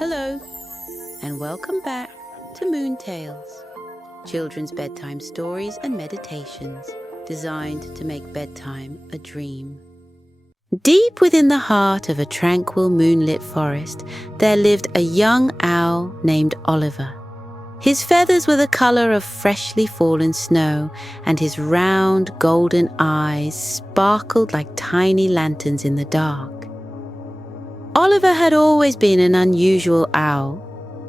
Hello, and welcome back to Moon Tales, children's bedtime stories and meditations designed to make bedtime a dream. Deep within the heart of a tranquil moonlit forest, there lived a young owl named Oliver. His feathers were the color of freshly fallen snow, and his round golden eyes sparkled like tiny lanterns in the dark. Oliver had always been an unusual owl.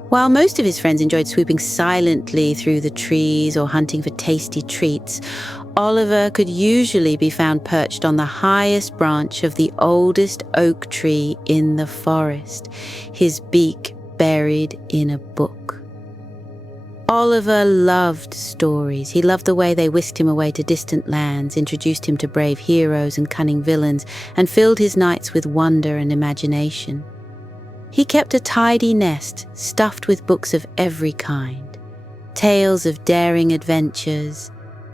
While most of his friends enjoyed swooping silently through the trees or hunting for tasty treats, Oliver could usually be found perched on the highest branch of the oldest oak tree in the forest, his beak buried in a book. Oliver loved stories. He loved the way they whisked him away to distant lands, introduced him to brave heroes and cunning villains, and filled his nights with wonder and imagination. He kept a tidy nest stuffed with books of every kind, tales of daring adventures,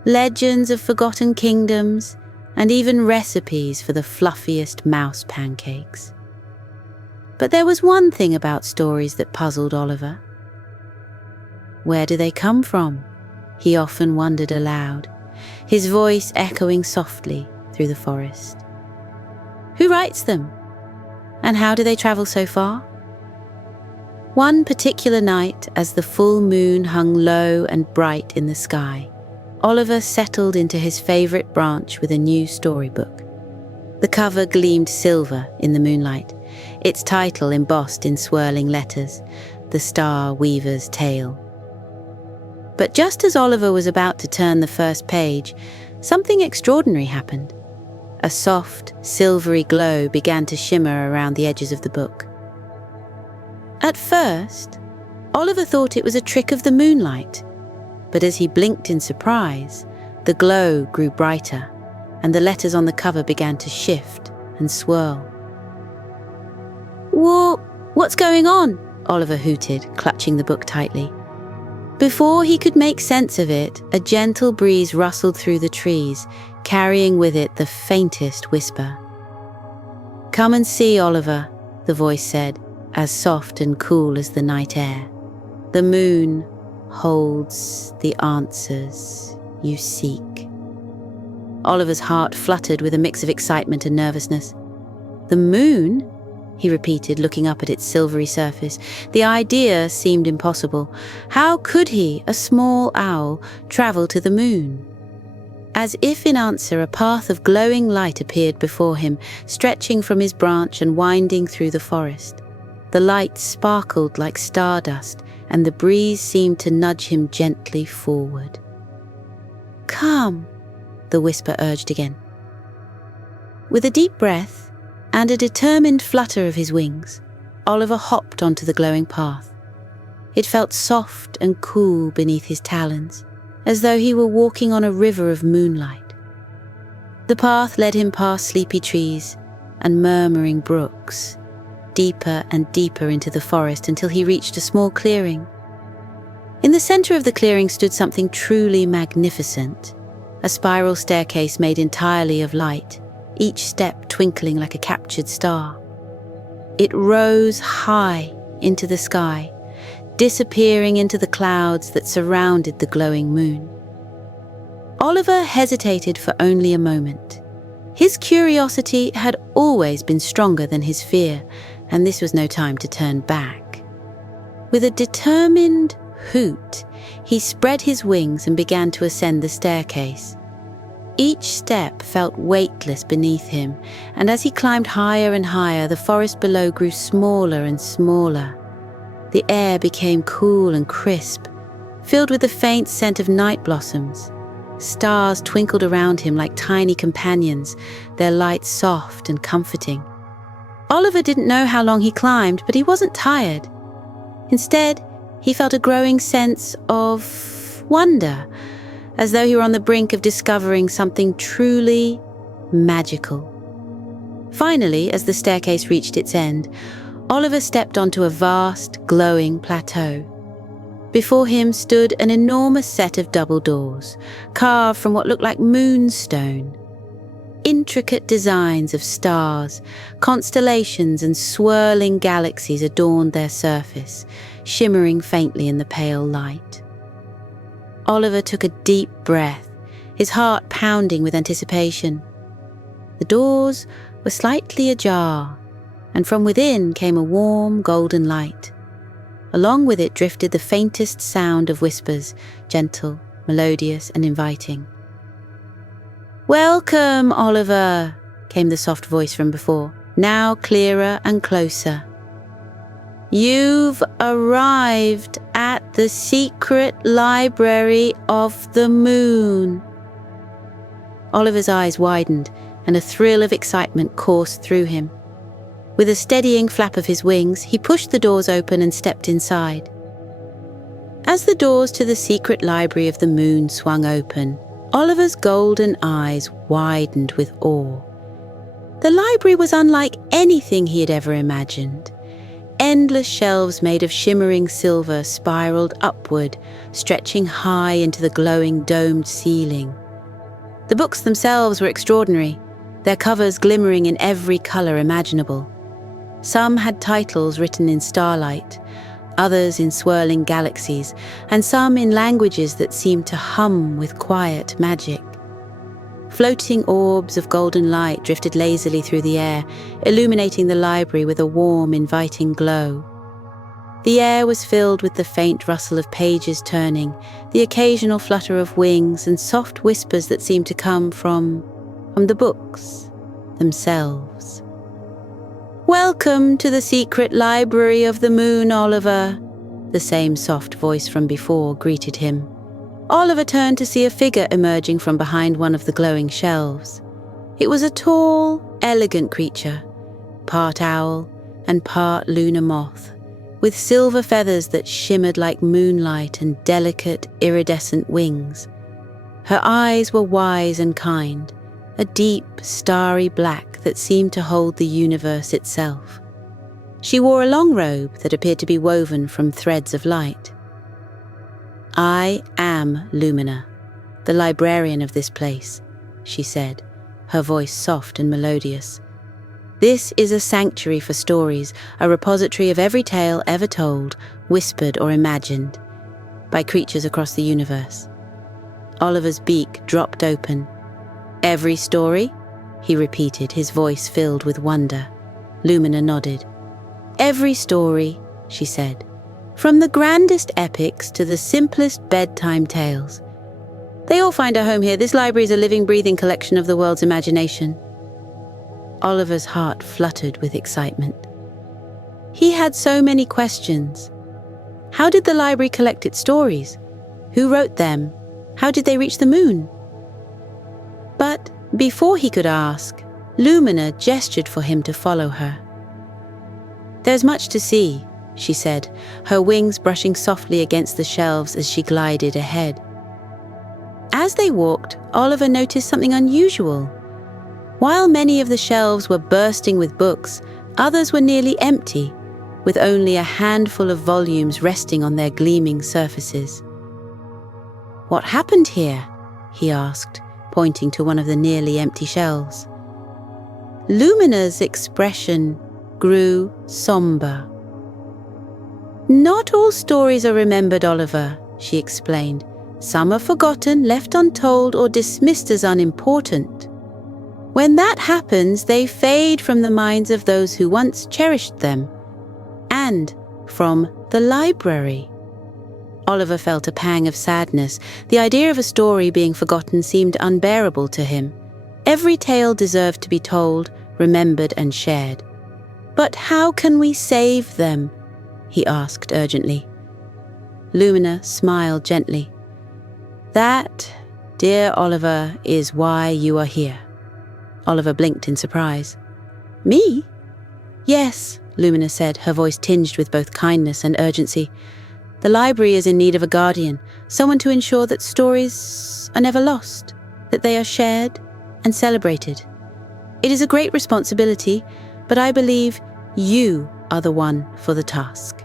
legends of forgotten kingdoms, and even recipes for the fluffiest mouse pancakes. But there was one thing about stories that puzzled Oliver. Where do they come from? He often wondered aloud, his voice echoing softly through the forest. Who writes them? And how do they travel so far? One particular night, as the full moon hung low and bright in the sky, Oliver settled into his favorite branch with a new storybook. The cover gleamed silver in the moonlight, its title embossed in swirling letters, The Star Weaver's Tale. But just as Oliver was about to turn the first page, something extraordinary happened. A soft, silvery glow began to shimmer around the edges of the book. At first, Oliver thought it was a trick of the moonlight, but as he blinked in surprise, the glow grew brighter, and the letters on the cover began to shift and swirl. "Whoa, what's going on?" Oliver hooted, clutching the book tightly. Before he could make sense of it, a gentle breeze rustled through the trees, carrying with it the faintest whisper. "Come and see, Oliver," the voice said, as soft and cool as the night air. "The moon holds the answers you seek." Oliver's heart fluttered with a mix of excitement and nervousness. "The moon?" he repeated, looking up at its silvery surface. The idea seemed impossible. How could he, a small owl, travel to the moon? As if in answer, a path of glowing light appeared before him, stretching from his branch and winding through the forest. The light sparkled like stardust, and the breeze seemed to nudge him gently forward. "Come," the whisper urged again. With a deep breath and a determined flutter of his wings, Oliver hopped onto the glowing path. It felt soft and cool beneath his talons, as though he were walking on a river of moonlight. The path led him past sleepy trees and murmuring brooks, deeper and deeper into the forest until he reached a small clearing. In the center of the clearing stood something truly magnificent, a spiral staircase made entirely of light, each step twinkling like a captured star. It rose high into the sky, disappearing into the clouds that surrounded the glowing moon. Oliver hesitated for only a moment. His curiosity had always been stronger than his fear, and this was no time to turn back. With a determined hoot, he spread his wings and began to ascend the staircase. Each step felt weightless beneath him, and as he climbed higher and higher, the forest below grew smaller and smaller. The air became cool and crisp, filled with the faint scent of night blossoms. Stars twinkled around him like tiny companions, their light soft and comforting. Oliver didn't know how long he climbed, but he wasn't tired. Instead, he felt a growing sense of wonder, as though he were on the brink of discovering something truly magical. Finally, as the staircase reached its end, Oliver stepped onto a vast, glowing plateau. Before him stood an enormous set of double doors, carved from what looked like moonstone. Intricate designs of stars, constellations, and swirling galaxies adorned their surface, shimmering faintly in the pale light. Oliver took a deep breath, his heart pounding with anticipation. The doors were slightly ajar, and from within came a warm golden light. Along with it drifted the faintest sound of whispers, gentle, melodious, and inviting. "Welcome, Oliver," came the soft voice from before, now clearer and closer. "You've arrived at the secret library of the moon." Oliver's eyes widened, and a thrill of excitement coursed through him. With a steadying flap of his wings, he pushed the doors open and stepped inside. As the doors to the secret library of the moon swung open, Oliver's golden eyes widened with awe. The library was unlike anything he had ever imagined. Endless shelves made of shimmering silver spiraled upward, stretching high into the glowing domed ceiling. The books themselves were extraordinary, their covers glimmering in every color imaginable. Some had titles written in starlight, others in swirling galaxies, and some in languages that seemed to hum with quiet magic. Floating orbs of golden light drifted lazily through the air, illuminating the library with a warm, inviting glow. The air was filled with the faint rustle of pages turning, the occasional flutter of wings, and soft whispers that seemed to come from the books themselves. "Welcome to the secret library of the moon, Oliver," the same soft voice from before greeted him. Oliver turned to see a figure emerging from behind one of the glowing shelves. It was a tall, elegant creature, part owl and part lunar moth, with silver feathers that shimmered like moonlight and delicate, iridescent wings. Her eyes were wise and kind, a deep, starry black that seemed to hold the universe itself. She wore a long robe that appeared to be woven from threads of light. "I am Lumina, the librarian of this place," she said, her voice soft and melodious. "This is a sanctuary for stories, a repository of every tale ever told, whispered or imagined, by creatures across the universe." Oliver's beak dropped open. "Every story?" he repeated, his voice filled with wonder. Lumina nodded. "Every story," she said, "from the grandest epics to the simplest bedtime tales. They all find a home here. This library is a living, breathing collection of the world's imagination." Oliver's heart fluttered with excitement. He had so many questions. How did the library collect its stories? Who wrote them? How did they reach the moon? But before he could ask, Lumina gestured for him to follow her. "There's much to see," she said, her wings brushing softly against the shelves as she glided ahead. As they walked, Oliver noticed something unusual. While many of the shelves were bursting with books, others were nearly empty, with only a handful of volumes resting on their gleaming surfaces. "What happened here?" he asked, pointing to one of the nearly empty shelves. Lumina's expression grew somber. "Not all stories are remembered, Oliver," she explained. "Some are forgotten, left untold, or dismissed as unimportant. When that happens, they fade from the minds of those who once cherished them, and from the library." Oliver felt a pang of sadness. The idea of a story being forgotten seemed unbearable to him. Every tale deserved to be told, remembered, and shared. "But how can we save them?" he asked urgently. Lumina smiled gently. "That, dear Oliver, is why you are here." Oliver blinked in surprise. "Me?" "Yes," Lumina said, her voice tinged with both kindness and urgency. "The library is in need of a guardian, someone to ensure that stories are never lost, that they are shared and celebrated. It is a great responsibility, but I believe you are the one for the task."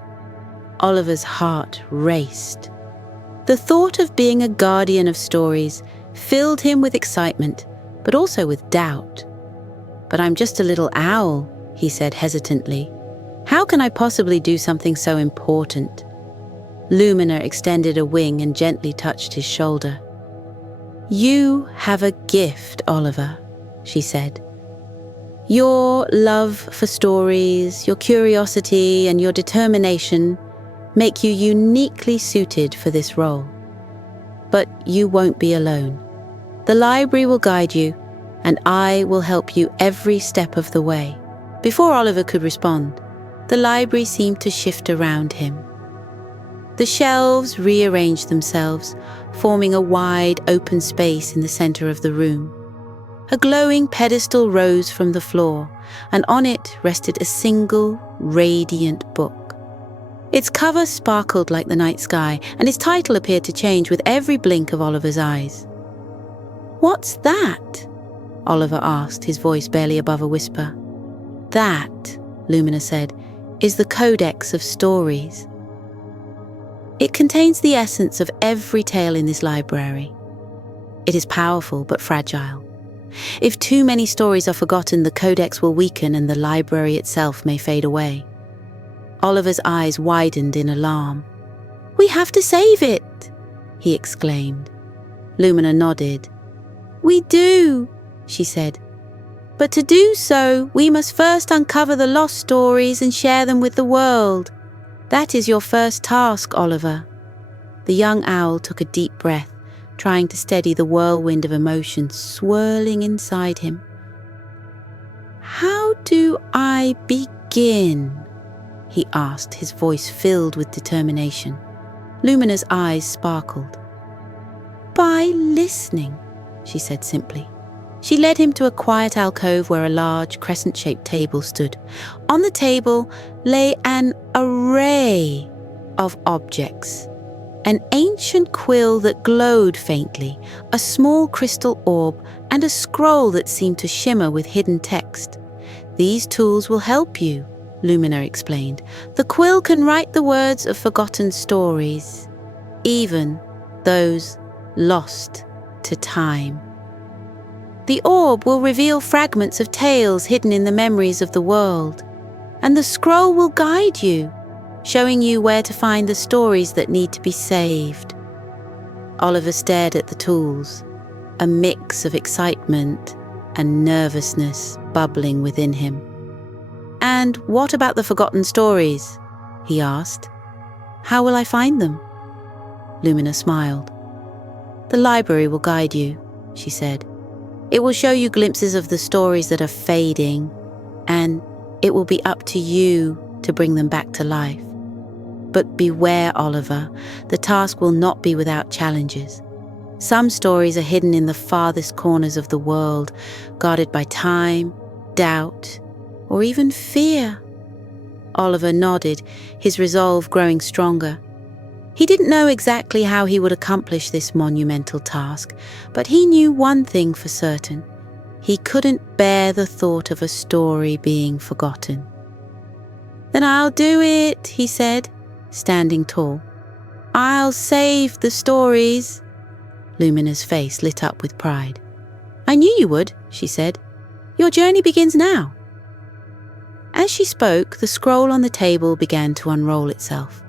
Oliver's heart raced. The thought of being a guardian of stories filled him with excitement, but also with doubt. "But I'm just a little owl," he said hesitantly. "How can I possibly do something so important?" Lumina extended a wing and gently touched his shoulder. "You have a gift, Oliver," she said. "Your love for stories, your curiosity, and your determination make you uniquely suited for this role. But you won't be alone. The library will guide you, and I will help you every step of the way." Before Oliver could respond, the library seemed to shift around him. The shelves rearranged themselves, forming a wide, open space in the center of the room. A glowing pedestal rose from the floor, and on it rested a single, radiant book. Its cover sparkled like the night sky, and its title appeared to change with every blink of Oliver's eyes. "What's that?" Oliver asked, his voice barely above a whisper. "That," Lumina said, "is the Codex of Stories. It contains the essence of every tale in this library. It is powerful but fragile. If too many stories are forgotten, the Codex will weaken and the library itself may fade away." Oliver's eyes widened in alarm. "We have to save it!" he exclaimed. Lumina nodded. "We do," she said. "But to do so, we must first uncover the lost stories and share them with the world. That is your first task, Oliver." The young owl took a deep breath, trying to steady the whirlwind of emotions swirling inside him. "How do I begin?" he asked, his voice filled with determination. Lumina's eyes sparkled. "By listening," she said simply. She led him to a quiet alcove where a large crescent-shaped table stood. On the table lay an array of objects. An ancient quill that glowed faintly, a small crystal orb, and a scroll that seemed to shimmer with hidden text. "These tools will help you," Lumina explained. "The quill can write the words of forgotten stories, even those lost to time. The orb will reveal fragments of tales hidden in the memories of the world, and the scroll will guide you, showing you where to find the stories that need to be saved." Oliver stared at the tools, a mix of excitement and nervousness bubbling within him. "And what about the forgotten stories?" he asked. "How will I find them?" Lumina smiled. "The library will guide you," she said. "It will show you glimpses of the stories that are fading, and it will be up to you to bring them back to life. But beware, Oliver, the task will not be without challenges. Some stories are hidden in the farthest corners of the world, guarded by time, doubt, or even fear." Oliver nodded, his resolve growing stronger. He didn't know exactly how he would accomplish this monumental task, but he knew one thing for certain. He couldn't bear the thought of a story being forgotten. "Then I'll do it," he said, standing tall. "I'll save the stories." Lumina's face lit up with pride. "I knew you would," she said. "Your journey begins now." As she spoke, the scroll on the table began to unroll itself.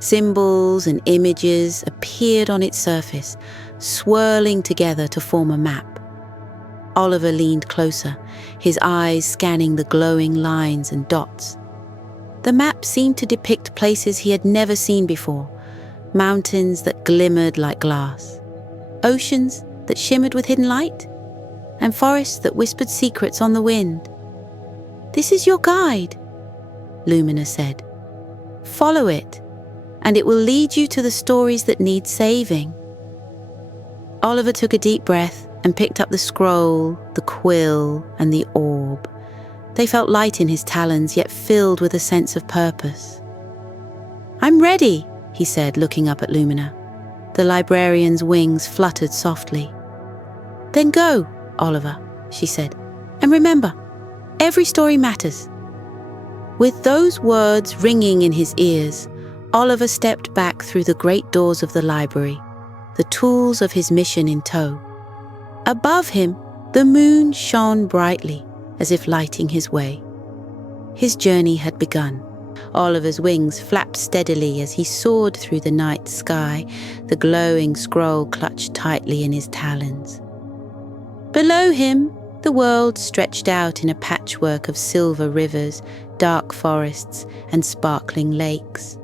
Symbols and images appeared on its surface, swirling together to form a map. Oliver leaned closer, his eyes scanning the glowing lines and dots. The map seemed to depict places he had never seen before, mountains that glimmered like glass, oceans that shimmered with hidden light, and forests that whispered secrets on the wind. "This is your guide," Lumina said. "Follow it, and it will lead you to the stories that need saving." Oliver took a deep breath and picked up the scroll, the quill, and the orb. They felt light in his talons, yet filled with a sense of purpose. "I'm ready," he said, looking up at Lumina. The librarian's wings fluttered softly. "Then go, Oliver," she said. "And remember, every story matters." With those words ringing in his ears, Oliver stepped back through the great doors of the library, the tools of his mission in tow. Above him, The moon shone brightly, as if lighting his way. His journey had begun. Oliver's wings flapped steadily as he soared through the night sky, the glowing scroll clutched tightly in his talons. Below him, the world stretched out in a patchwork of silver rivers, dark forests, and sparkling lakes.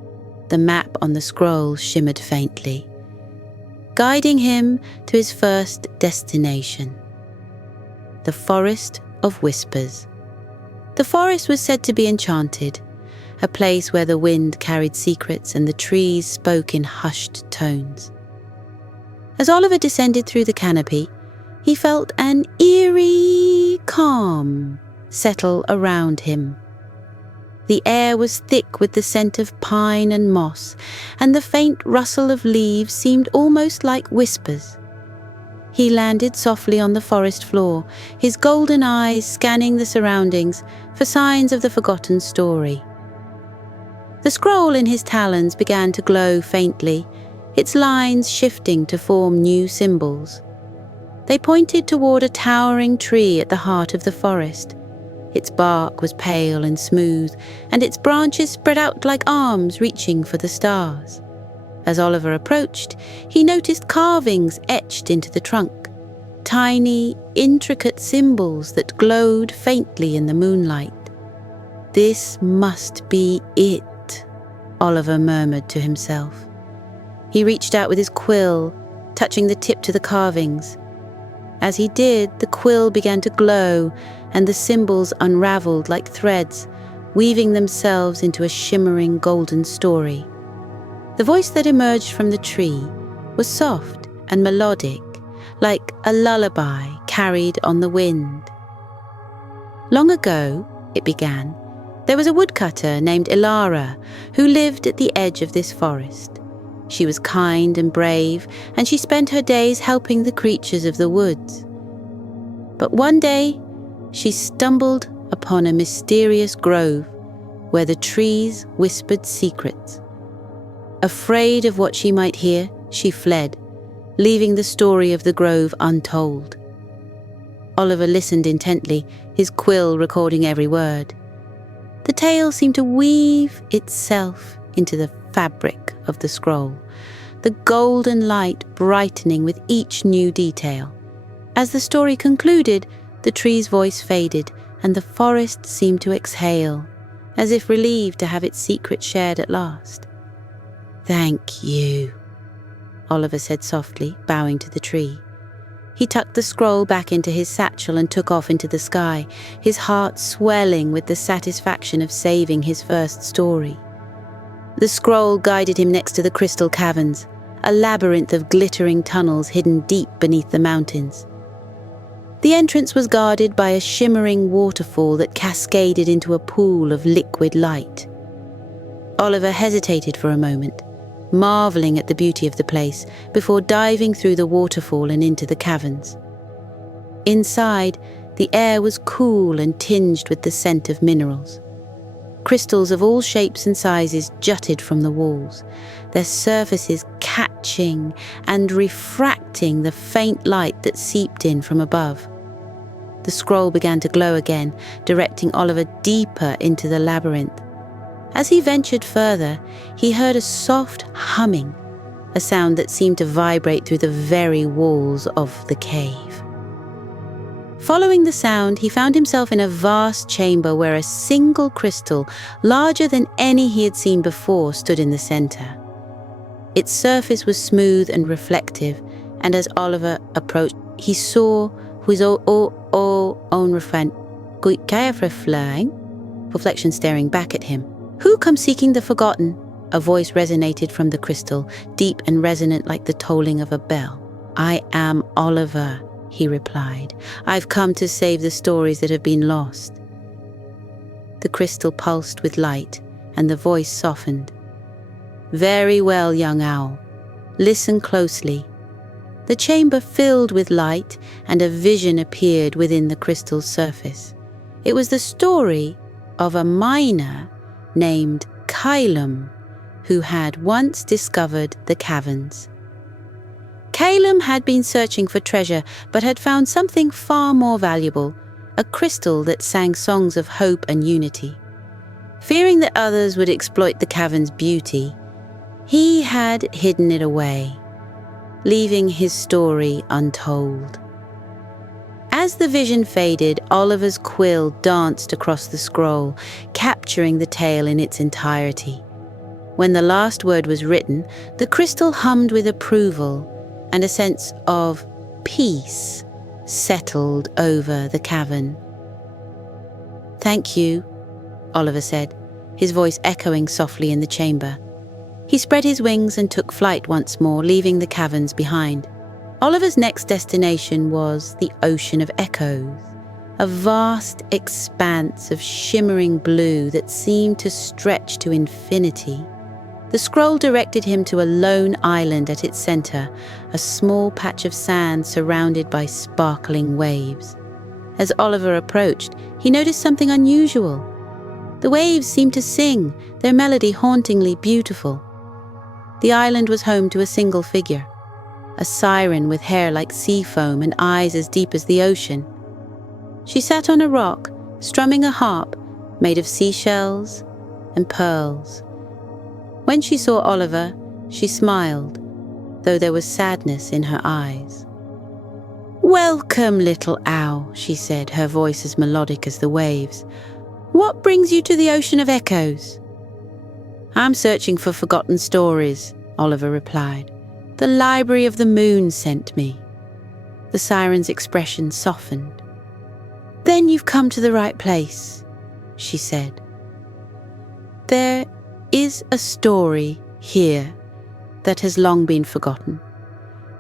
The map on the scroll shimmered faintly, guiding him to his first destination, the Forest of Whispers. The forest was said to be enchanted, a place where the wind carried secrets and the trees spoke in hushed tones. As Oliver descended through the canopy, he felt an eerie calm settle around him. The air was thick with the scent of pine and moss, and the faint rustle of leaves seemed almost like whispers. He landed softly on the forest floor, his golden eyes scanning the surroundings for signs of the forgotten story. The scroll in his talons began to glow faintly, its lines shifting to form new symbols. They pointed toward a towering tree at the heart of the forest. Its bark was pale and smooth, and its branches spread out like arms reaching for the stars. As Oliver approached, he noticed carvings etched into the trunk, tiny, intricate symbols that glowed faintly in the moonlight. "This must be it," Oliver murmured to himself. He reached out with his quill, touching the tip to the carvings. As he did, the quill began to glow, and the symbols unraveled like threads, weaving themselves into a shimmering golden story. The voice that emerged from the tree was soft and melodic, like a lullaby carried on the wind. "Long ago," it began, "there was a woodcutter named Ilara who lived at the edge of this forest. She was kind and brave, and she spent her days helping the creatures of the woods. But one day, she stumbled upon a mysterious grove where the trees whispered secrets. Afraid of what she might hear, she fled, leaving the story of the grove untold." Oliver listened intently, his quill recording every word. The tale seemed to weave itself into the fabric of the scroll, the golden light brightening with each new detail. As the story concluded, the tree's voice faded, and the forest seemed to exhale, as if relieved to have its secret shared at last. "Thank you," Oliver said softly, bowing to the tree. He tucked the scroll back into his satchel and took off into the sky, his heart swelling with the satisfaction of saving his first story. The scroll guided him next to the crystal caverns, a labyrinth of glittering tunnels hidden deep beneath the mountains. The entrance was guarded by a shimmering waterfall that cascaded into a pool of liquid light. Oliver hesitated for a moment, marveling at the beauty of the place, before diving through the waterfall and into the caverns. Inside, the air was cool and tinged with the scent of minerals. Crystals of all shapes and sizes jutted from the walls, their surfaces catching and refracting the faint light that seeped in from above. The scroll began to glow again, directing Oliver deeper into the labyrinth. As he ventured further, he heard a soft humming, a sound that seemed to vibrate through the very walls of the cave. Following the sound, he found himself in a vast chamber where a single crystal, larger than any he had seen before, stood in the center. Its surface was smooth and reflective, and as Oliver approached, he saw his own reflection staring back at him. "Who comes seeking the forgotten?" A voice resonated from the crystal, deep and resonant like the tolling of a bell. "I am Oliver," he replied. "I've come to save the stories that have been lost." The crystal pulsed with light, and the voice softened. "Very well, young owl. Listen closely." The chamber filled with light, and a vision appeared within the crystal's surface. It was the story of a miner named Kylum, who had once discovered the caverns. Caleb had been searching for treasure, but had found something far more valuable, a crystal that sang songs of hope and unity. Fearing that others would exploit the cavern's beauty, he had hidden it away, leaving his story untold. As the vision faded, Oliver's quill danced across the scroll, capturing the tale in its entirety. When the last word was written, the crystal hummed with approval, and a sense of peace settled over the cavern. "Thank you," Oliver said, his voice echoing softly in the chamber. He spread his wings and took flight once more, leaving the caverns behind. Oliver's next destination was the Ocean of Echoes, a vast expanse of shimmering blue that seemed to stretch to infinity. The scroll directed him to a lone island at its center, a small patch of sand surrounded by sparkling waves. As Oliver approached, he noticed something unusual. The waves seemed to sing, their melody hauntingly beautiful. The island was home to a single figure, a siren with hair like sea foam and eyes as deep as the ocean. She sat on a rock, strumming a harp made of seashells and pearls. When she saw Oliver, she smiled, though there was sadness in her eyes. "Welcome, little owl," she said, her voice as melodic as the waves. "What brings you to the Ocean of Echoes?" "I'm searching for forgotten stories," Oliver replied. "The Library of the Moon sent me." The siren's expression softened. "Then you've come to the right place," she said. "There is a story here that has long been forgotten.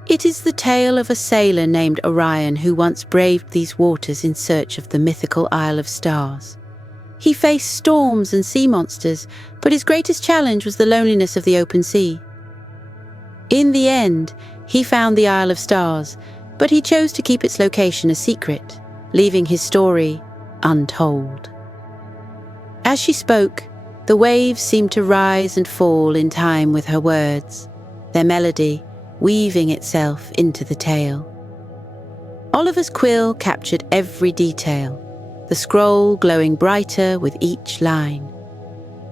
It is the tale of a sailor named Orion who once braved these waters in search of the mythical Isle of Stars. He faced storms and sea monsters, but his greatest challenge was the loneliness of the open sea. In the end, he found the Isle of Stars, but he chose to keep its location a secret, leaving his story untold. As she spoke, the waves seemed to rise and fall in time with her words, their melody weaving itself into the tale. Oliver's quill captured every detail, the scroll glowing brighter with each line.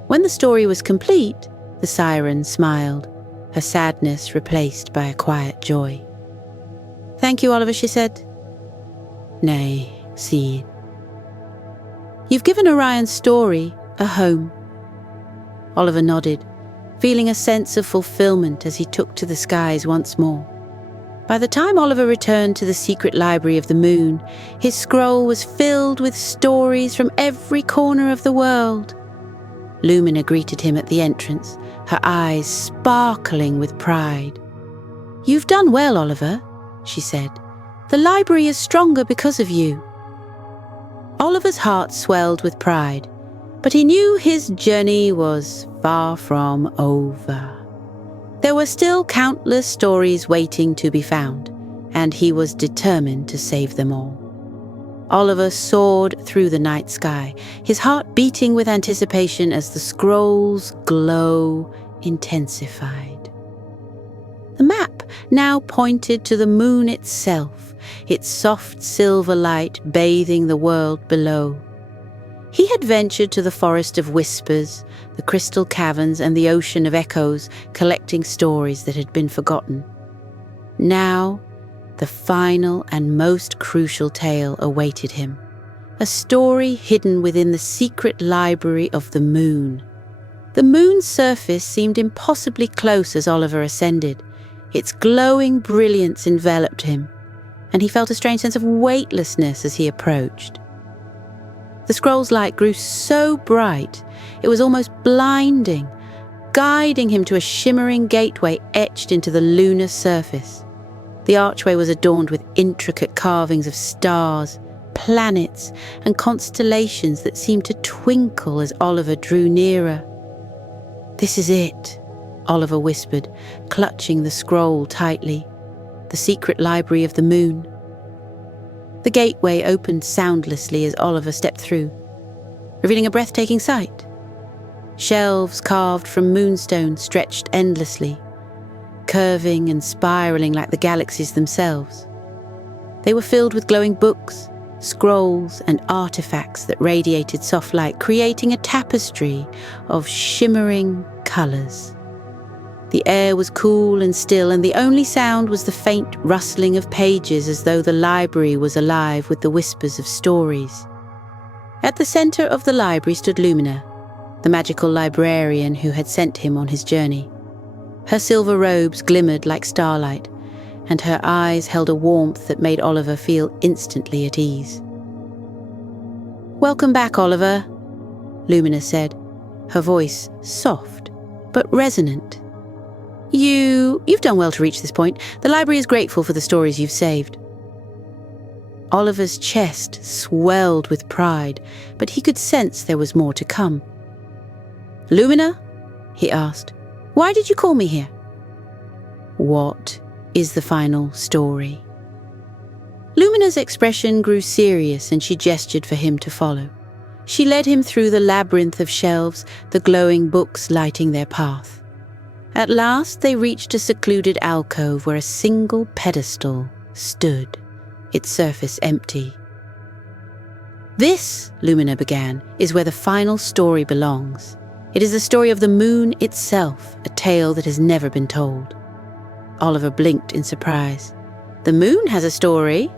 When the story was complete, the siren smiled, her sadness replaced by a quiet joy. "Thank you, Oliver," she said. "Nay, Seed. You've given Orion's story a home." Oliver nodded, feeling a sense of fulfillment as he took to the skies once more. By the time Oliver returned to the secret library of the moon, his scroll was filled with stories from every corner of the world. Lumina greeted him at the entrance, her eyes sparkling with pride. "You've done well, Oliver," she said. "The library is stronger because of you." Oliver's heart swelled with pride, but he knew his journey was far from over. There were still countless stories waiting to be found, and he was determined to save them all. Oliver soared through the night sky, his heart beating with anticipation as the scroll's glow intensified. The map now pointed to the moon itself, its soft silver light bathing the world below. He had ventured to the forest of whispers, the crystal caverns and the ocean of echoes, collecting stories that had been forgotten. Now, the final and most crucial tale awaited him, a story hidden within the secret library of the moon. The moon's surface seemed impossibly close as Oliver ascended. Its glowing brilliance enveloped him, and he felt a strange sense of weightlessness as he approached. The scroll's light grew so bright, it was almost blinding, guiding him to a shimmering gateway etched into the lunar surface. The archway was adorned with intricate carvings of stars, planets, and constellations that seemed to twinkle as Oliver drew nearer. "This is it," Oliver whispered, clutching the scroll tightly. "The secret library of the moon." The gateway opened soundlessly as Oliver stepped through, revealing a breathtaking sight. Shelves carved from moonstone stretched endlessly. curving and spiraling like the galaxies themselves. They were filled with glowing books, scrolls, and artifacts that radiated soft light, creating a tapestry of shimmering colors. The air was cool and still, and the only sound was the faint rustling of pages, as though the library was alive with the whispers of stories. At the center of the library stood Lumina, the magical librarian who had sent him on his journey. Her silver robes glimmered like starlight, and her eyes held a warmth that made Oliver feel instantly at ease. "Welcome back, Oliver," Lumina said, her voice soft but resonant. You've done well to reach this point. The library is grateful for the stories you've saved." Oliver's chest swelled with pride, but he could sense there was more to come. "Lumina?" he asked. "Why did you call me here?" "What is the final story?" Lumina's expression grew serious, and she gestured for him to follow. She led him through the labyrinth of shelves, the glowing books lighting their path. At last they reached a secluded alcove where a single pedestal stood, its surface empty. "This," Lumina began, "is where the final story belongs. It is the story of the moon itself, a tale that has never been told." Oliver blinked in surprise. "The moon has a story?"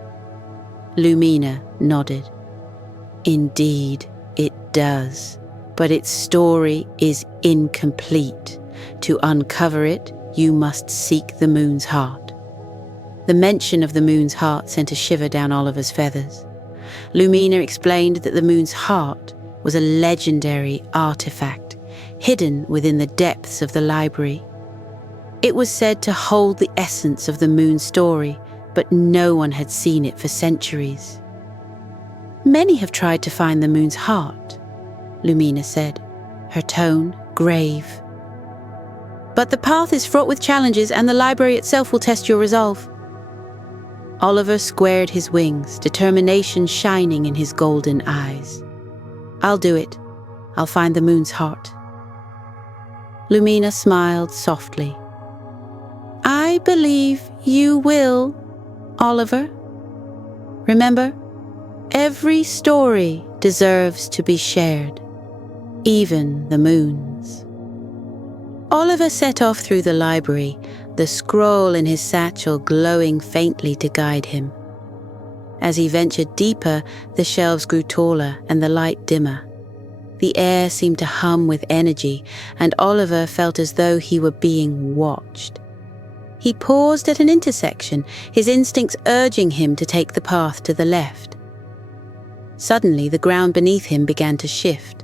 Lumina nodded. "Indeed, it does, but its story is incomplete. To uncover it, you must seek the moon's heart." The mention of the moon's heart sent a shiver down Oliver's feathers. Lumina explained that the moon's heart was a legendary artifact, hidden within the depths of the library. It was said to hold the essence of the moon's story, but no one had seen it for centuries. "Many have tried to find the moon's heart," Lumina said, her tone grave. "But the path is fraught with challenges, and the library itself will test your resolve." Oliver squared his wings, determination shining in his golden eyes. "I'll do it. I'll find the moon's heart." Lumina smiled softly. "I believe you will, Oliver. Remember, every story deserves to be shared, even the moon's." Oliver set off through the library, the scroll in his satchel glowing faintly to guide him. As he ventured deeper, the shelves grew taller and the light dimmer. The air seemed to hum with energy, and Oliver felt as though he were being watched. He paused at an intersection, his instincts urging him to take the path to the left. Suddenly, the ground beneath him began to shift.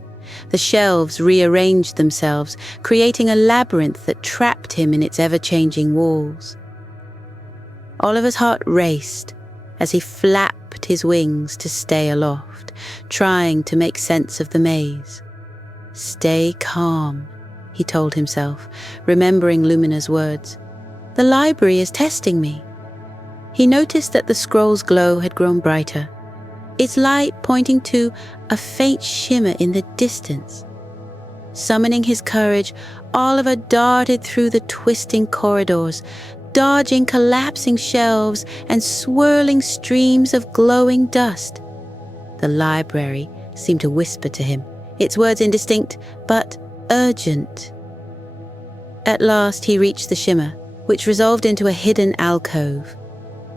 The shelves rearranged themselves, creating a labyrinth that trapped him in its ever-changing walls. Oliver's heart raced as he flapped his wings to stay aloft, trying to make sense of the maze. "Stay calm," he told himself, remembering Lumina's words. "The library is testing me." He noticed that the scroll's glow had grown brighter, its light pointing to a faint shimmer in the distance. Summoning his courage, Oliver darted through the twisting corridors, dodging collapsing shelves and swirling streams of glowing dust. The library seemed to whisper to him, its words indistinct but urgent. At last he reached the shimmer, which resolved into a hidden alcove.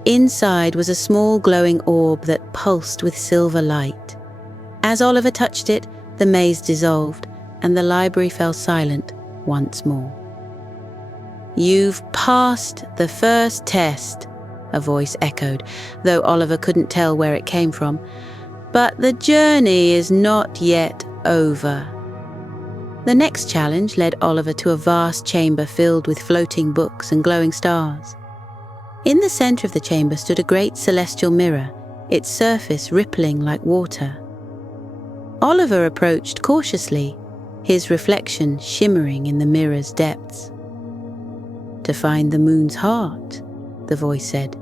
Inside was a small glowing orb that pulsed with silver light. As Oliver touched it, the maze dissolved, and the library fell silent once more. "You've passed the first test," a voice echoed, though Oliver couldn't tell where it came from. "But the journey is not yet over." The next challenge led Oliver to a vast chamber filled with floating books and glowing stars. In the center of the chamber stood a great celestial mirror, its surface rippling like water. Oliver approached cautiously, his reflection shimmering in the mirror's depths. "To find the moon's heart," the voice said,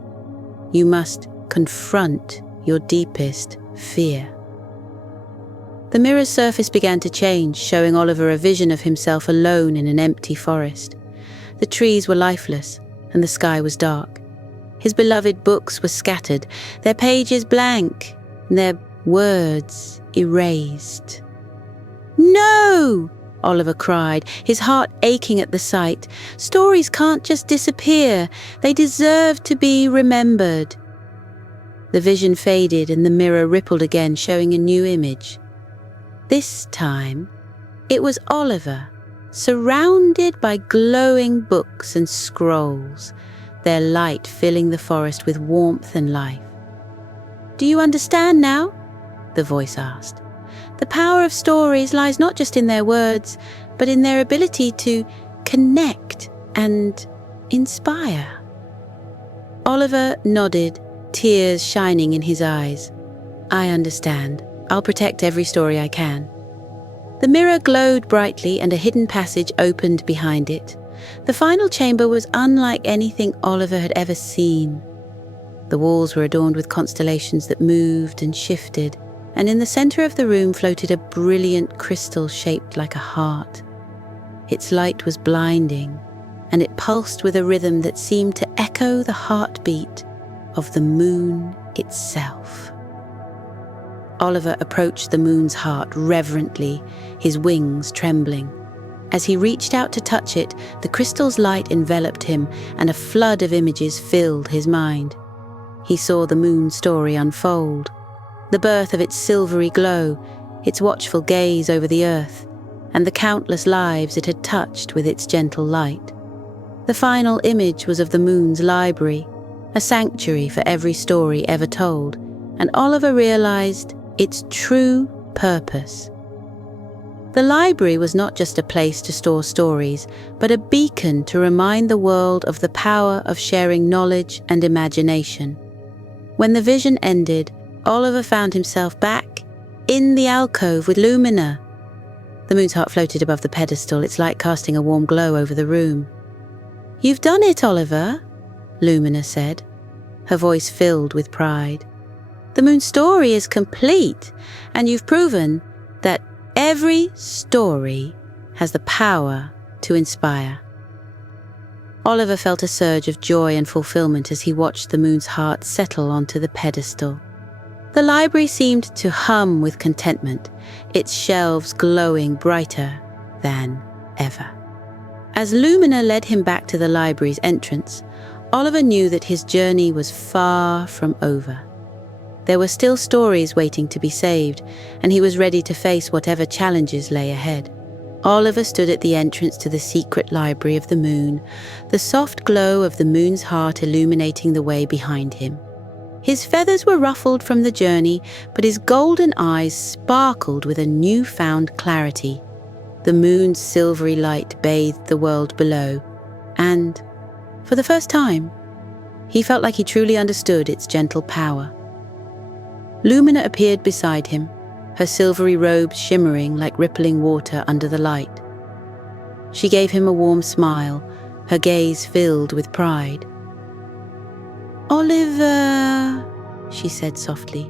"you must confront your deepest fear." The mirror's surface began to change, showing Oliver a vision of himself alone in an empty forest. The trees were lifeless, and the sky was dark. His beloved books were scattered, their pages blank, and their words erased. "No!" Oliver cried, his heart aching at the sight. "Stories can't just disappear. They deserve to be remembered." The vision faded and the mirror rippled again, showing a new image. This time, it was Oliver, surrounded by glowing books and scrolls, their light filling the forest with warmth and life. "Do you understand now?" the voice asked. "The power of stories lies not just in their words, but in their ability to connect and inspire." Oliver nodded, tears shining in his eyes. "I understand. I'll protect every story I can." The mirror glowed brightly and a hidden passage opened behind it. The final chamber was unlike anything Oliver had ever seen. The walls were adorned with constellations that moved and shifted, and in the center of the room floated a brilliant crystal shaped like a heart. Its light was blinding, and it pulsed with a rhythm that seemed to echo the heartbeat of the moon itself. Oliver approached the moon's heart reverently, his wings trembling. As he reached out to touch it, the crystal's light enveloped him, and a flood of images filled his mind. He saw the moon's story unfold, the birth of its silvery glow, its watchful gaze over the earth, and the countless lives it had touched with its gentle light. The final image was of the moon's library, a sanctuary for every story ever told, and Oliver realized its true purpose. The library was not just a place to store stories, but a beacon to remind the world of the power of sharing knowledge and imagination. When the vision ended, Oliver found himself back in the alcove with Lumina. The moon's heart floated above the pedestal, its light casting a warm glow over the room. "You've done it, Oliver," Lumina said, her voice filled with pride. "The moon's story is complete, and you've proven that every story has the power to inspire." Oliver felt a surge of joy and fulfillment as he watched the moon's heart settle onto the pedestal. The library seemed to hum with contentment, its shelves glowing brighter than ever. As Lumina led him back to the library's entrance, Oliver knew that his journey was far from over. There were still stories waiting to be saved, and he was ready to face whatever challenges lay ahead. Oliver stood at the entrance to the secret library of the moon, the soft glow of the moon's heart illuminating the way behind him. His feathers were ruffled from the journey, but his golden eyes sparkled with a newfound clarity. The moon's silvery light bathed the world below, and, for the first time, he felt like he truly understood its gentle power. Lumina appeared beside him, her silvery robes shimmering like rippling water under the light. She gave him a warm smile, her gaze filled with pride. "Oliver," she said softly,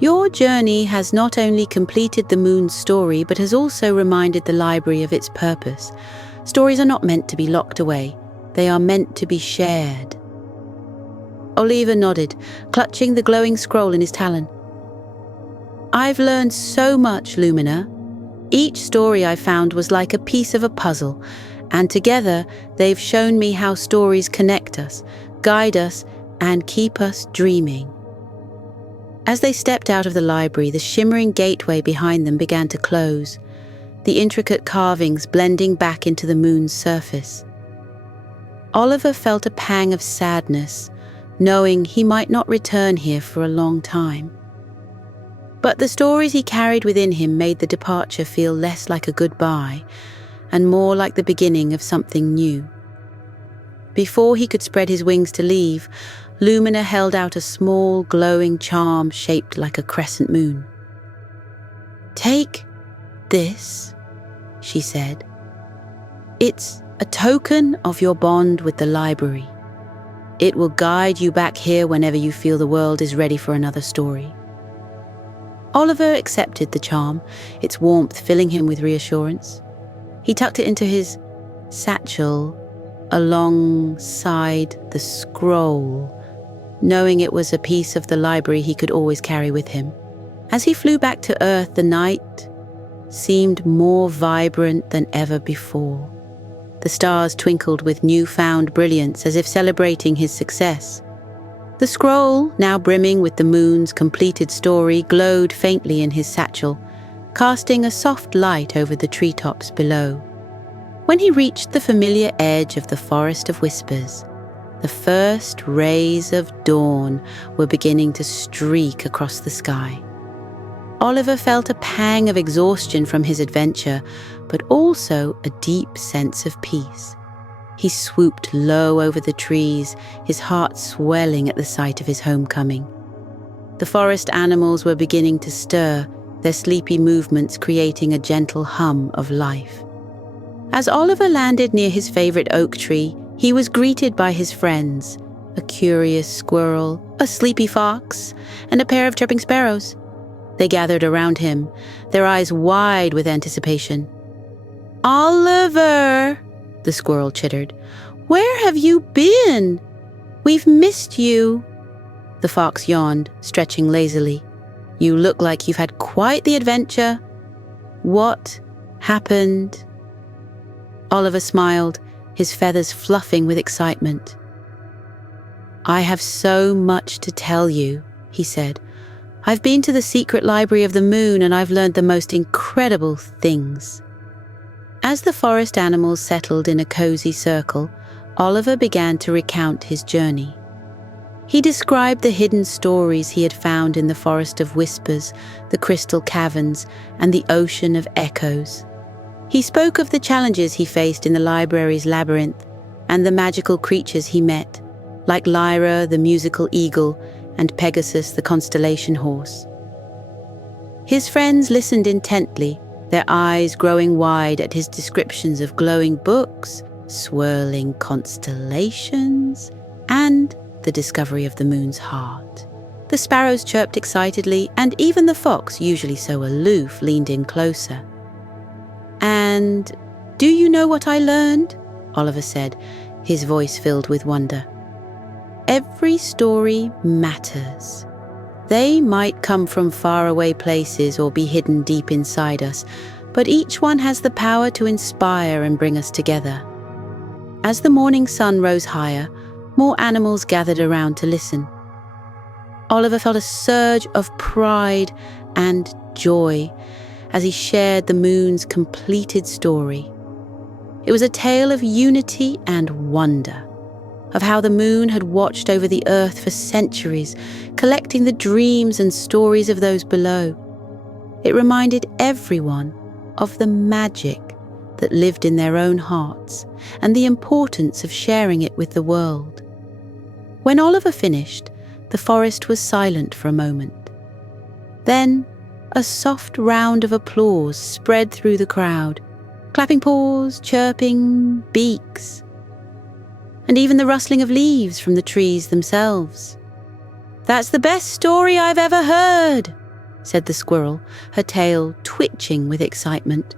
"your journey has not only completed the moon's story, but has also reminded the library of its purpose. Stories are not meant to be locked away. They are meant to be shared." Oliver nodded, clutching the glowing scroll in his talon. "I've learned so much, Lumina. Each story I found was like a piece of a puzzle, and together they've shown me how stories connect us, guide us, and keep us dreaming." As they stepped out of the library, the shimmering gateway behind them began to close, the intricate carvings blending back into the moon's surface. Oliver felt a pang of sadness, knowing he might not return here for a long time. But the stories he carried within him made the departure feel less like a goodbye and more like the beginning of something new. Before he could spread his wings to leave, Lumina held out a small, glowing charm shaped like a crescent moon. "Take this," she said. "It's a token of your bond with the library. It will guide you back here whenever you feel the world is ready for another story." Oliver accepted the charm, its warmth filling him with reassurance. He tucked it into his satchel alongside the scroll, knowing it was a piece of the library he could always carry with him. As he flew back to Earth, the night seemed more vibrant than ever before. The stars twinkled with newfound brilliance as if celebrating his success. The scroll, now brimming with the moon's completed story, glowed faintly in his satchel, casting a soft light over the treetops below. When he reached the familiar edge of the Forest of Whispers, the first rays of dawn were beginning to streak across the sky. Oliver felt a pang of exhaustion from his adventure, but also a deep sense of peace. He swooped low over the trees, his heart swelling at the sight of his homecoming. The forest animals were beginning to stir, their sleepy movements creating a gentle hum of life. As Oliver landed near his favorite oak tree, he was greeted by his friends, a curious squirrel, a sleepy fox, and a pair of chirping sparrows. They gathered around him, their eyes wide with anticipation. "Oliver," the squirrel chittered, "where have you been? We've missed you." The fox yawned, stretching lazily. "You look like you've had quite the adventure. What happened?" Oliver smiled, his feathers fluffing with excitement. "I have so much to tell you," he said. "I've been to the secret library of the moon and I've learned the most incredible things." As the forest animals settled in a cozy circle, Oliver began to recount his journey. He described the hidden stories he had found in the Forest of Whispers, the crystal caverns, and the ocean of echoes. He spoke of the challenges he faced in the library's labyrinth and the magical creatures he met, like Lyra, the musical eagle, and Pegasus, the constellation horse. His friends listened intently, their eyes growing wide at his descriptions of glowing books, swirling constellations, and the discovery of the moon's heart. The sparrows chirped excitedly, and even the fox, usually so aloof, leaned in closer. "And do you know what I learned?" Oliver said, his voice filled with wonder. "Every story matters. They might come from faraway places or be hidden deep inside us, but each one has the power to inspire and bring us together." As the morning sun rose higher, more animals gathered around to listen. Oliver felt a surge of pride and joy as he shared the moon's completed story. It was a tale of unity and wonder, of how the moon had watched over the earth for centuries, collecting the dreams and stories of those below. It reminded everyone of the magic that lived in their own hearts and the importance of sharing it with the world. When Oliver finished, the forest was silent for a moment. Then, a soft round of applause spread through the crowd, clapping paws, chirping, beaks, and even the rustling of leaves from the trees themselves. "That's the best story I've ever heard," said the squirrel, her tail twitching with excitement.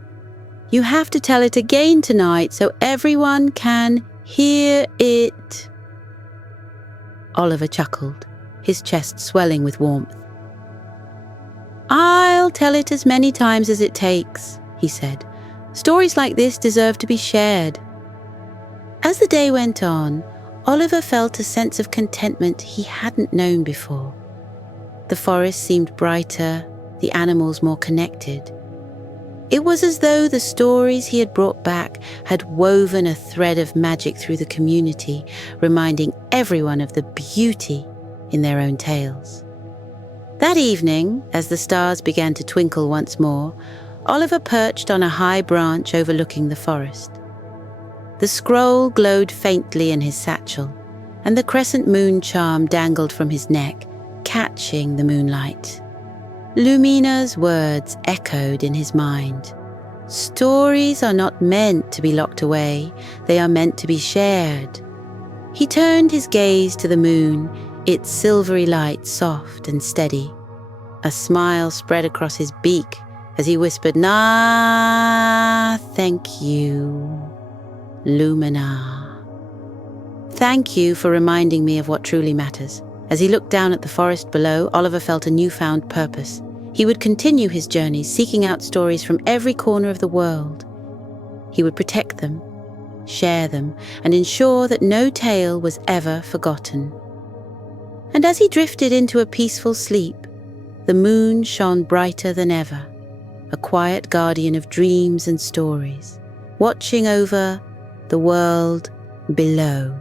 "You have to tell it again tonight so everyone can hear it." Oliver chuckled, his chest swelling with warmth. "I'll tell it as many times as it takes," he said. "Stories like this deserve to be shared." As the day went on, Oliver felt a sense of contentment he hadn't known before. The forest seemed brighter, the animals more connected. It was as though the stories he had brought back had woven a thread of magic through the community, reminding everyone of the beauty in their own tales. That evening, as the stars began to twinkle once more, Oliver perched on a high branch overlooking the forest. The scroll glowed faintly in his satchel, and the crescent moon charm dangled from his neck, catching the moonlight. Lumina's words echoed in his mind. "Stories are not meant to be locked away, they are meant to be shared." He turned his gaze to the moon, its silvery light soft and steady. A smile spread across his beak as he whispered, "Nah, thank you, Lumina." Thank you for reminding me of what truly matters. As he looked down at the forest below, Oliver felt a newfound purpose. He would continue his journeys, seeking out stories from every corner of the world. He would protect them, share them, and ensure that no tale was ever forgotten. And as he drifted into a peaceful sleep, the moon shone brighter than ever, a quiet guardian of dreams and stories, watching over the world below.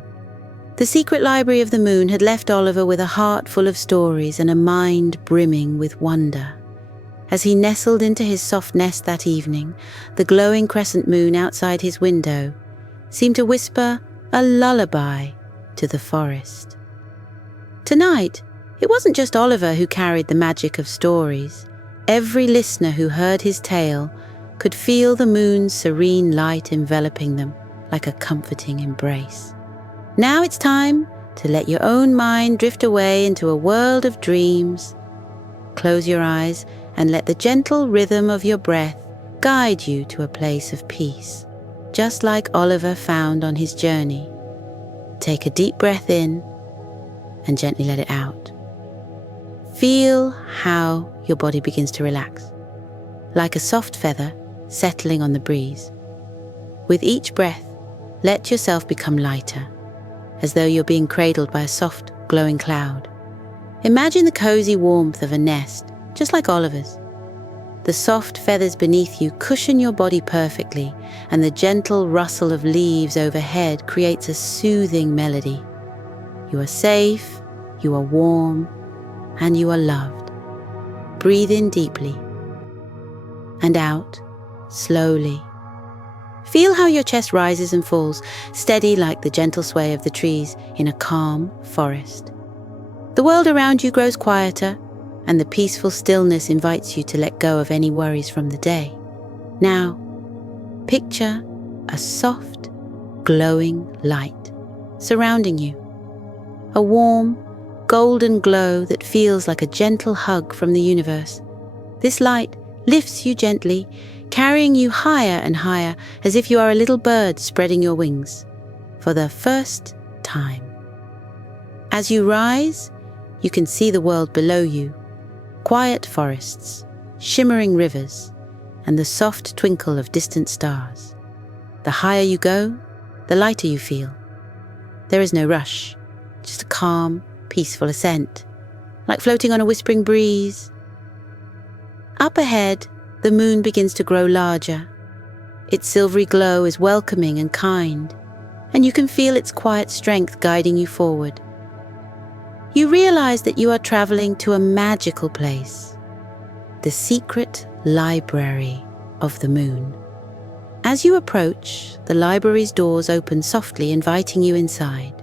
The secret library of the moon had left Oliver with a heart full of stories and a mind brimming with wonder. As he nestled into his soft nest that evening, the glowing crescent moon outside his window seemed to whisper a lullaby to the forest. Tonight, it wasn't just Oliver who carried the magic of stories. Every listener who heard his tale could feel the moon's serene light enveloping them like a comforting embrace. Now it's time to let your own mind drift away into a world of dreams. Close your eyes and let the gentle rhythm of your breath guide you to a place of peace, just like Oliver found on his journey. Take a deep breath in and gently let it out. Feel how your body begins to relax, like a soft feather settling on the breeze. With each breath, let yourself become lighter, as though you're being cradled by a soft, glowing cloud. Imagine the cozy warmth of a nest, just like Oliver's. The soft feathers beneath you cushion your body perfectly, and the gentle rustle of leaves overhead creates a soothing melody. You are safe, you are warm, and you are loved. Breathe in deeply and out slowly. Feel how your chest rises and falls, steady like the gentle sway of the trees in a calm forest. The world around you grows quieter, and the peaceful stillness invites you to let go of any worries from the day. Now, picture a soft, glowing light surrounding you. A warm, golden glow that feels like a gentle hug from the universe. This light lifts you gently, carrying you higher and higher, as if you are a little bird spreading your wings for the first time. As you rise, you can see the world below you. Quiet forests, shimmering rivers, and the soft twinkle of distant stars. The higher you go, the lighter you feel. There is no rush, just a calm, peaceful ascent, like floating on a whispering breeze. Up ahead, the moon begins to grow larger. Its silvery glow is welcoming and kind, and you can feel its quiet strength guiding you forward. You realize that you are traveling to a magical place, the secret library of the moon. As you approach, the library's doors open softly, inviting you inside.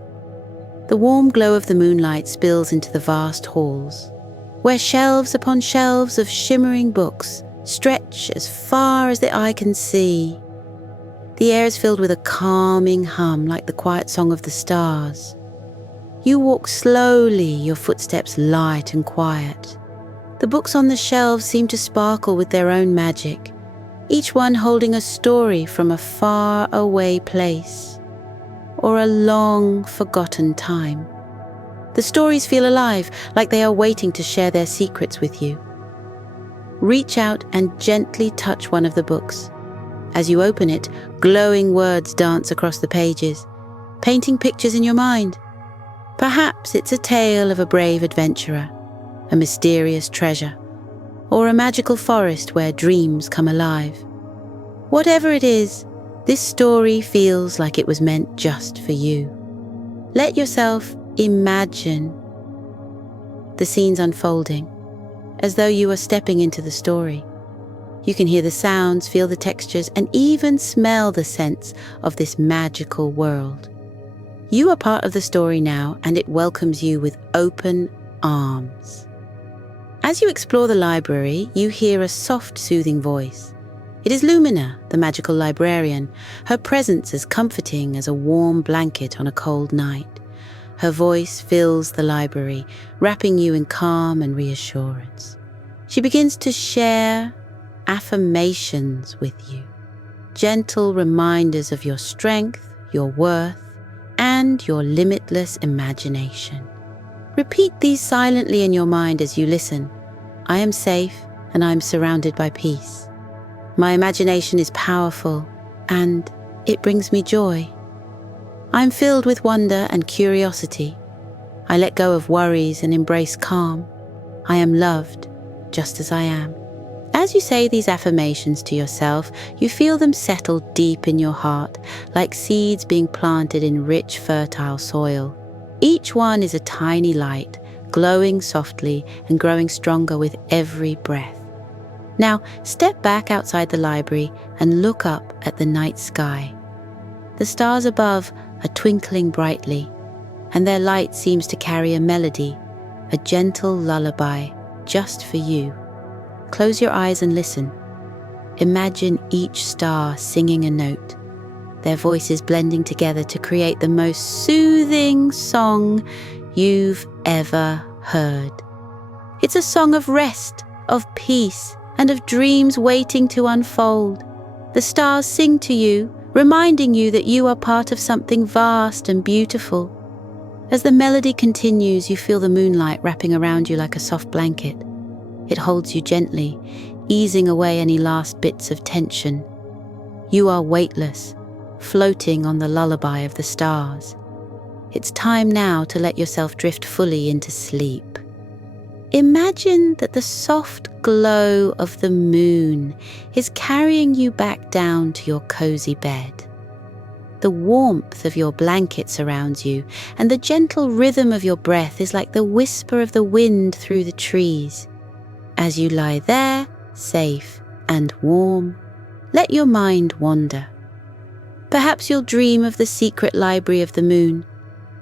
The warm glow of the moonlight spills into the vast halls, where shelves upon shelves of shimmering books stretch as far as the eye can see. The air is filled with a calming hum, like the quiet song of the stars. You walk slowly, your footsteps light and quiet. The books on the shelves seem to sparkle with their own magic, each one holding a story from a far-away place or a long-forgotten time. The stories feel alive, like they are waiting to share their secrets with you. Reach out and gently touch one of the books. As you open it, glowing words dance across the pages, painting pictures in your mind. Perhaps it's a tale of a brave adventurer, a mysterious treasure, or a magical forest where dreams come alive. Whatever it is, this story feels like it was meant just for you. Let yourself imagine the scenes unfolding, as though you are stepping into the story. You can hear the sounds, feel the textures, and even smell the scents of this magical world. You are part of the story now, and it welcomes you with open arms. As you explore the library, you hear a soft, soothing voice. It is Lumina, the magical librarian, her presence as comforting as a warm blanket on a cold night. Her voice fills the library, wrapping you in calm and reassurance. She begins to share affirmations with you, gentle reminders of your strength, your worth, and and your limitless imagination. Repeat these silently in your mind as you listen. I am safe and I am surrounded by peace. My imagination is powerful and it brings me joy. I am filled with wonder and curiosity. I let go of worries and embrace calm. I am loved just as I am. As you say these affirmations to yourself, you feel them settle deep in your heart, like seeds being planted in rich, fertile soil. Each one is a tiny light, glowing softly and growing stronger with every breath. Now, step back outside the library and look up at the night sky. The stars above are twinkling brightly, and their light seems to carry a melody, a gentle lullaby just for you. Close your eyes and listen. Imagine each star singing a note, their voices blending together to create the most soothing song you've ever heard. It's a song of rest, of peace, and of dreams waiting to unfold. The stars sing to you, reminding you that you are part of something vast and beautiful. As the melody continues, you feel the moonlight wrapping around you like a soft blanket. It holds you gently, easing away any last bits of tension. You are weightless, floating on the lullaby of the stars. It's time now to let yourself drift fully into sleep. Imagine that the soft glow of the moon is carrying you back down to your cozy bed. The warmth of your blanket surrounds you, and the gentle rhythm of your breath is like the whisper of the wind through the trees. As you lie there, safe and warm, let your mind wander. Perhaps you'll dream of the secret library of the moon,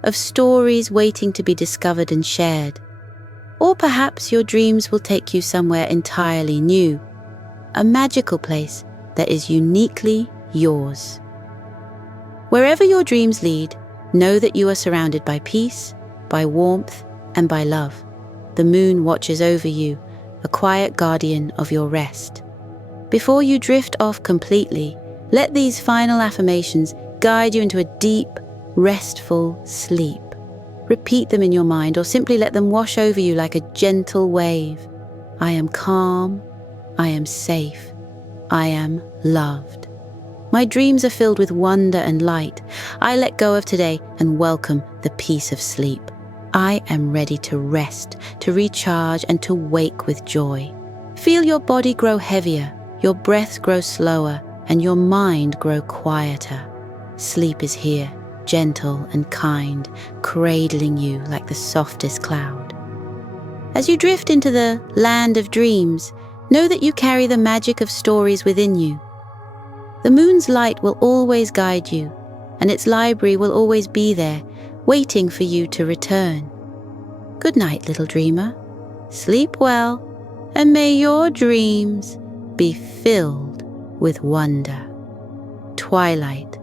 of stories waiting to be discovered and shared. Or perhaps your dreams will take you somewhere entirely new, a magical place that is uniquely yours. Wherever your dreams lead, know that you are surrounded by peace, by warmth, and by love. The moon watches over you, a quiet guardian of your rest. Before you drift off completely, let these final affirmations guide you into a deep, restful sleep. Repeat them in your mind or simply let them wash over you like a gentle wave. I am calm. I am safe. I am loved. My dreams are filled with wonder and light. I let go of today and welcome the peace of sleep. I am ready to rest, to recharge, and to wake with joy. Feel your body grow heavier, your breath grow slower, and your mind grow quieter. Sleep is here, gentle and kind, cradling you like the softest cloud. As you drift into the land of dreams, know that you carry the magic of stories within you. The moon's light will always guide you, and its library will always be there, waiting for you to return. Good night, little dreamer. Sleep well, and may your dreams be filled with wonder. Twilight